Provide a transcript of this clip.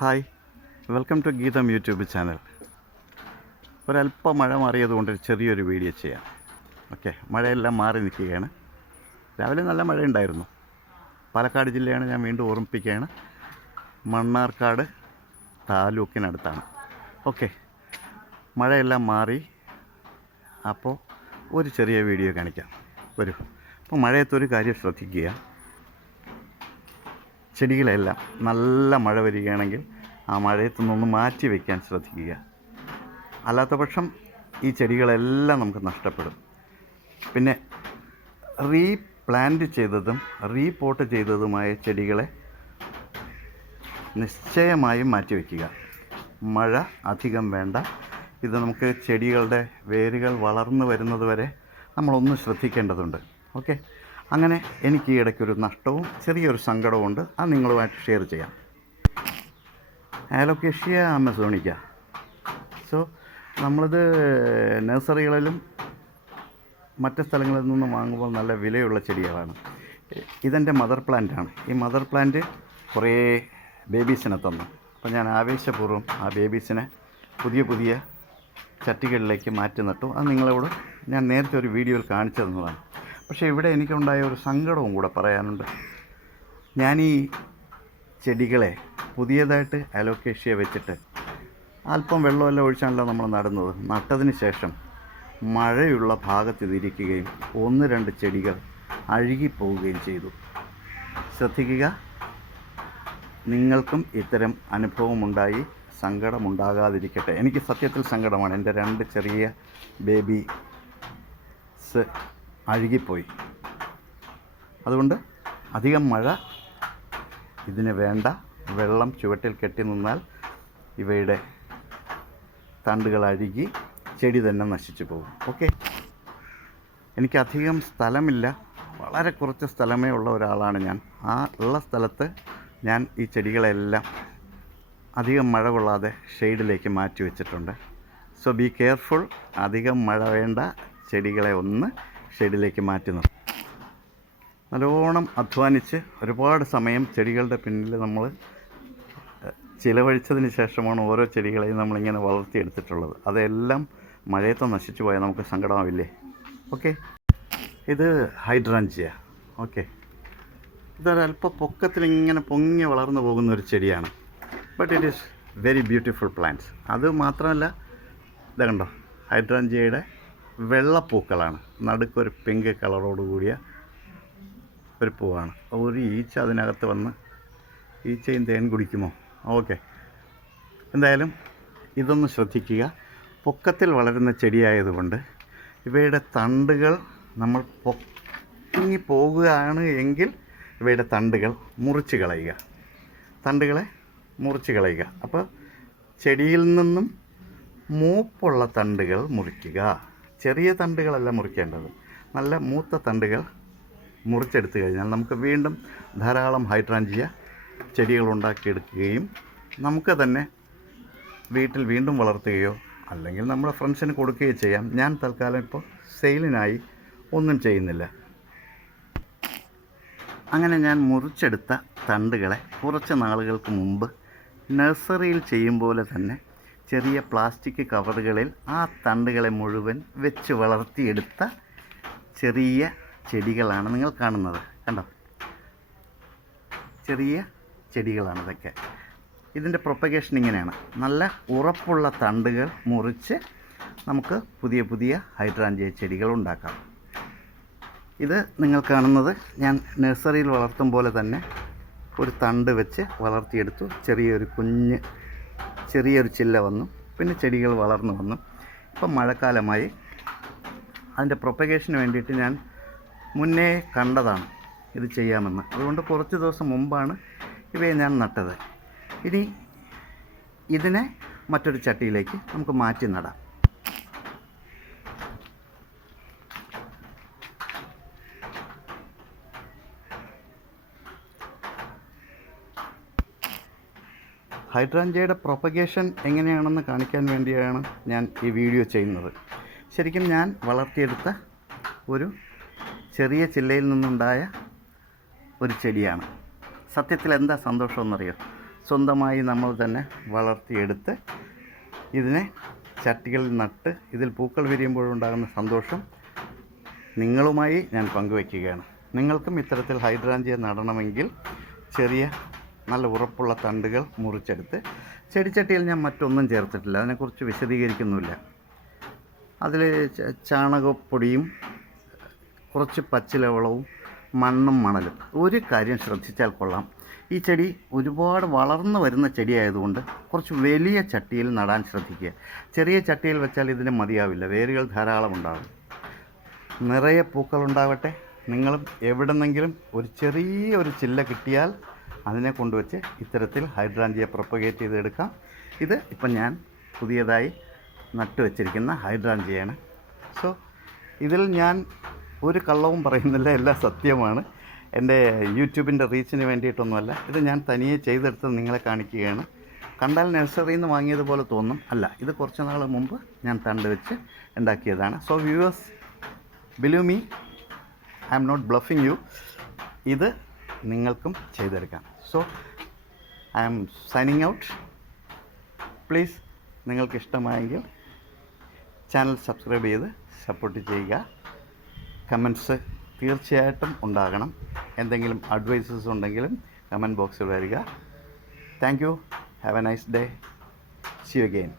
Hi. Welcome to Geetham YouTube channel. ഒരല്പം മഴ മാറിയതുകൊണ്ട് ചെറിയൊരു വീഡിയോ ചെയ്യാം. ഓക്കെ മഴയെല്ലാം മാറി നിൽക്കുകയാണ്. രാവിലെ നല്ല മഴയുണ്ടായിരുന്നു. പാലക്കാട് ജില്ലയാണ് ഞാൻ വീണ്ടും ഓർമ്മിപ്പിക്കുകയാണ്. മണ്ണാർക്കാട് താലൂക്കിനടുത്താണ്. ഓക്കെ മഴയെല്ലാം മാറി. അപ്പോൾ ഒരു ചെറിയ വീഡിയോ കാണിക്കാം. വരൂ. അപ്പോൾ മഴയത്തൊരു കാര്യം ശ്രദ്ധിക്കുക. ചെടികളെല്ലാം നല്ല മഴ വരികയാണെങ്കിൽ ആ മഴയത്തു നിന്നൊന്ന് മാറ്റി വയ്ക്കാൻ ശ്രദ്ധിക്കുക. അല്ലാത്ത പക്ഷം ഈ ചെടികളെല്ലാം നമുക്ക് നഷ്ടപ്പെടും. പിന്നെ റീപ്ലാന്റ് ചെയ്തതും റീപോട്ട് ചെയ്തതുമായ ചെടികളെ നിശ്ചയമായും മാറ്റി വയ്ക്കുക. മഴ അധികം വേണ്ട. ഇത് നമുക്ക് ചെടികളുടെ വേരുകൾ വളർന്നു വരുന്നത് വരെ നമ്മളൊന്ന് ശ്രദ്ധിക്കേണ്ടതുണ്ട്. ഓക്കെ? അങ്ങനെ എനിക്ക് ഈ ഇടയ്ക്കൊരു നഷ്ടവും ചെറിയൊരു സങ്കടവും ഉണ്ട് അത് നിങ്ങളുമായിട്ട് ഷെയർ ചെയ്യാം. ആലോക്കേഷ്യ ആമസോണിക്ക സോ നമ്മളിത് നഴ്സറികളിലും മറ്റ് സ്ഥലങ്ങളിൽ നിന്നും വാങ്ങുമ്പോൾ നല്ല വിലയുള്ള ചെടികളാണ്. ഇതെന്റെ മദർ പ്ലാന്റാണ് ഈ മദർ പ്ലാന്റ് കുറേ ബേബീസിനെ തന്നു. അപ്പോൾ ഞാൻ ആവേശപൂർവം ആ ബേബീസിനെ പുതിയ പുതിയ ചട്ടികളിലേക്ക് മാറ്റി നട്ടു. അത് നിങ്ങളോട് ഞാൻ നേരത്തെ ഒരു വീഡിയോയിൽ കാണിച്ചു തന്നതാണ് പക്ഷേ ഇവിടെ എനിക്കുണ്ടായ ഒരു സങ്കടവും കൂടെ പറയാനുണ്ട്. ഞാൻ ഈ ചെടികളെ പുതിയതായിട്ട് അലോക്കേഷ്യ വെച്ചിട്ട് അല്പം വെള്ളമെല്ലാം ഒഴിച്ചാണല്ലോ നമ്മൾ നടുന്നത്. നട്ടതിന് ശേഷം മഴയുള്ള ഭാഗത്ത് ഇതിരിക്കുകയും ഒന്ന് രണ്ട് ചെടികൾ അഴുകിപ്പോവുകയും ചെയ്തു. ശ്രദ്ധിക്കുക നിങ്ങൾക്കും ഇത്തരം അനുഭവമുണ്ടായി സങ്കടമുണ്ടാകാതിരിക്കട്ടെ. എനിക്ക് സത്യത്തിൽ സങ്കടമാണ്. എന്റെ രണ്ട് ചെറിയ ബേബീസ് അഴുകിപ്പോയി. അതുകൊണ്ട് അധികം മഴ ഇതിന് വേണ്ട. വെള്ളം ചുവട്ടിൽ കെട്ടി നിന്നാൽ ഇവയുടെ തണ്ടുകൾ അഴുകി ചെടി തന്നെ നശിച്ചു പോകും. ഓക്കെ? എനിക്കധികം സ്ഥലമില്ല. വളരെ കുറച്ച് സ്ഥലമേ ഉള്ള ഒരാളാണ് ഞാൻ. ആ ഉള്ള സ്ഥലത്ത് ഞാൻ ഈ ചെടികളെല്ലാം അധികം മഴ കൊള്ളാതെ ഷെയ്ഡിലേക്ക് മാറ്റി വെച്ചിട്ടുണ്ട്. So be careful. അധികം മഴ വേണ്ട. ചെടികളെ ഒന്ന് ഷെയ്ഡിലേക്ക് മാറ്റി നിർത്തും നല്ലോണം അധ്വാനിച്ച് ഒരുപാട് സമയം ചെടികളുടെ പിന്നിൽ നമ്മൾ ചിലവഴിച്ചതിന് ശേഷമാണ് ഓരോ ചെടികളെയും നമ്മളിങ്ങനെ വളർത്തിയെടുത്തിട്ടുള്ളത്. അതെല്ലാം മഴയത്ത് നശിച്ചു പോയാൽ നമുക്ക് സങ്കടമാവില്ലേ? ഓക്കെ. ഇത് ഹൈഡ്രാഞ്ചിയ. ഓക്കെ. ഇതൊരല്പം പൊക്കത്തിൽ ഇങ്ങനെ പൊങ്ങി വളർന്നു പോകുന്ന ഒരു ചെടിയാണ്. But it is very beautiful plants അത് മാത്രമല്ല ഇത് കണ്ടോ? ഹൈഡ്രാഞ്ചിയയുടെ വെള്ളപ്പൂക്കളാണ്. നടുക്കൊരു പിങ്ക് കളറോട് കൂടിയ ഒരു പൂവാണ്. ഒരു ഈച്ച അതിനകത്ത് വന്ന് ഈച്ചയും തേൻ കുടിക്കുമോ? ഓക്കെ. എന്തായാലും ഇതൊന്ന് ശ്രദ്ധിക്കുക. പൊക്കത്തിൽ വളരുന്ന ചെടിയായതുകൊണ്ട് ഇവയുടെ തണ്ടുകൾ നമ്മൾ പൊക്കിങ്ങി പോകുകയാണ് എങ്കിൽ ഇവയുടെ തണ്ടുകൾ മുറിച്ച് കളയുക. തണ്ടുകളെ മുറിച്ച് കളയുക. അപ്പോൾ ചെടിയിൽ നിന്നും മൂപ്പുള്ള തണ്ടുകൾ മുറിക്കുക. ചെറിയ തണ്ടുകളല്ല മുറിക്കേണ്ടത്. നല്ല മൂത്ത തണ്ടുകൾ മുറിച്ചെടുത്തു കഴിഞ്ഞാൽ നമുക്ക് വീണ്ടും ധാരാളം ഹൈഡ്രാഞ്ചിയ ചെടികൾ ഉണ്ടാക്കിയെടുക്കുകയും നമുക്ക് തന്നെ വീട്ടിൽ വീണ്ടും വളർത്തുകയോ അല്ലെങ്കിൽ നമ്മുടെ ഫ്രണ്ട്സിന് കൊടുക്കുകയോ ചെയ്യാം. ഞാൻ തൽക്കാലം ഇപ്പോൾ സെയിലിനായി ഒന്നും ചെയ്യുന്നില്ല. അങ്ങനെ ഞാൻ മുറിച്ചെടുത്ത തണ്ടുകളെ കുറച്ച് നാളുകൾക്ക് മുമ്പ് നഴ്സറിയിൽ ചെയ്യും പോലെ തന്നെ ചെറിയ പ്ലാസ്റ്റിക് കവറുകളിൽ ആ തണ്ടുകളെ മുഴുവൻ വെച്ച് വളർത്തിയെടുത്ത ചെറിയ ചെടികളാണ് നിങ്ങൾ കാണുന്നത്. കണ്ടോ? ചെറിയ ചെടികളാണ് ഇതൊക്കെ. ഇതിന്റെ പ്രൊപ്പഗേഷൻ ഇങ്ങനെയാണ്. നല്ല ഉറപ്പുള്ള തണ്ടുകൾ മുറിച്ച് നമുക്ക് പുതിയ പുതിയ ഹൈഡ്രാഞ്ചിയ ചെടികൾ ഉണ്ടാക്കാം. ഇത് നിങ്ങൾ കാണുന്നത് ഞാൻ നഴ്സറിയിൽ വളർത്തും പോലെ തന്നെ ഒരു തണ്ട് വെച്ച് വളർത്തിയെടുത്തു. ചെറിയൊരു കുഞ്ഞ് ചെറിയൊരു ചില്ല വന്നു. പിന്നെ ചെടികൾ വളർന്നു വന്നു. ഇപ്പം മഴക്കാലമായി. അതിന്റെ പ്രൊപ്പഗേഷന് വേണ്ടിയിട്ട് ഞാൻ മുന്നേ കണ്ടതാണ് ഇത് ചെയ്യാമെന്ന്. അതുകൊണ്ട് കുറച്ച് ദിവസം മുമ്പാണ് ഇവയെ ഞാൻ നട്ടത്. ഇനി ഇതിനെ മറ്റൊരു ചട്ടിയിലേക്ക് നമുക്ക് മാറ്റി നടാം. ഹൈഡ്രാഞ്ചയുടെ പ്രൊപ്പഗേഷൻ എങ്ങനെയാണെന്ന് കാണിക്കാൻ വേണ്ടിയാണ് ഞാൻ ഈ വീഡിയോ ചെയ്യുന്നത്. ശരിക്കും ഞാൻ വളർത്തിയെടുത്ത ഒരു ചെറിയ ചില്ലയിൽ നിന്നുണ്ടായ ഒരു ചെടിയാണ്. സത്യത്തിൽ എന്താ സന്തോഷമെന്നറിയോ? സ്വന്തമായി നമ്മൾ തന്നെ വളർത്തിയെടുത്ത് ഇതിനെ ചട്ടികളിൽ നട്ട് ഇതിൽ പൂക്കൾ വിരിയുമ്പോഴുണ്ടാകുന്ന സന്തോഷം നിങ്ങളുമായി ഞാൻ പങ്കുവയ്ക്കുകയാണ്. നിങ്ങൾക്കും ഇത്തരത്തിൽ ഹൈഡ്രാഞ്ചിയ നടണമെങ്കിൽ ചെറിയ നല്ല ഉറപ്പുള്ള തണ്ടുകൾ മുറിച്ചെടുത്ത് ചെടിച്ചട്ടിയിൽ ഞാൻ മറ്റൊന്നും ചേർത്തിട്ടില്ല. അതിനെക്കുറിച്ച് വിശദീകരിക്കുന്നുമില്ല. അതിൽ ചാണകപ്പൊടിയും കുറച്ച് പച്ചിലവളവും മണ്ണും മണലും. ഒരു കാര്യം ശ്രദ്ധിച്ചാൽ കൊള്ളാം. ഈ ചെടി ഒരുപാട് വളർന്നു വരുന്ന ചെടിയായതുകൊണ്ട് കുറച്ച് വലിയ ചട്ടിയിൽ നടാൻ ശ്രദ്ധിക്കുക. ചെറിയ ചട്ടിയിൽ വെച്ചാൽ ഇതിന് മതിയാവില്ല. വേരുകൾ ധാരാളം ഉണ്ടാകും. നിറയെ പൂക്കളുണ്ടാവട്ടെ നിങ്ങളും എവിടെന്നെങ്കിലും ഒരു ചെറിയ ഒരു ചില്ല കിട്ടിയാൽ അതിനെ കൊണ്ടുവച്ച് ഇത്തരത്തിൽ ഹൈഡ്രാഞ്ചിയ പ്രൊപ്പഗേറ്റ് ചെയ്തെടുക്കാം. ഇത് ഇപ്പം ഞാൻ പുതിയതായി നട്ടുവച്ചിരിക്കുന്ന ഹൈഡ്രാഞ്ചിയാണ്. സോ ഇതിൽ ഞാൻ ഒരു കള്ളവും പറയുന്നില്ല എല്ലാം സത്യമാണ്. എന്റെ യൂട്യൂബിന്റെ റീച്ചിന് വേണ്ടിയിട്ടൊന്നുമല്ല. ഇത് ഞാൻ തനിയെ ചെയ്തെടുത്ത് നിങ്ങളെ കാണിക്കുകയാണ്. കണ്ടാൽ നഴ്സറിയിൽ നിന്ന് വാങ്ങിയതുപോലെ തോന്നും. അല്ല ഇത് കുറച്ച് നാൾ മുമ്പ് ഞാൻ തണ്ട് വെച്ച് ഉണ്ടാക്കിയതാണ്. So viewers believe me I'm not bluffing you ഇത് നിങ്ങൾക്കും ചെയ്തെടുക്കാം. So I am signing out please നിങ്ങൾക്ക് ഇഷ്ടമായെങ്കിൽ ചാനൽ സബ്സ്ക്രൈബ് ചെയ്ത് സപ്പോർട്ട് ചെയ്യുക. കമൻസ് തീർച്ചയായിട്ടും ഉണ്ടാകണം. എന്തെങ്കിലും അഡ്വൈസസ് ഉണ്ടെങ്കിലും കമന്റ് ബോക്സിൽ വരിക. Thank you have a nice day see you again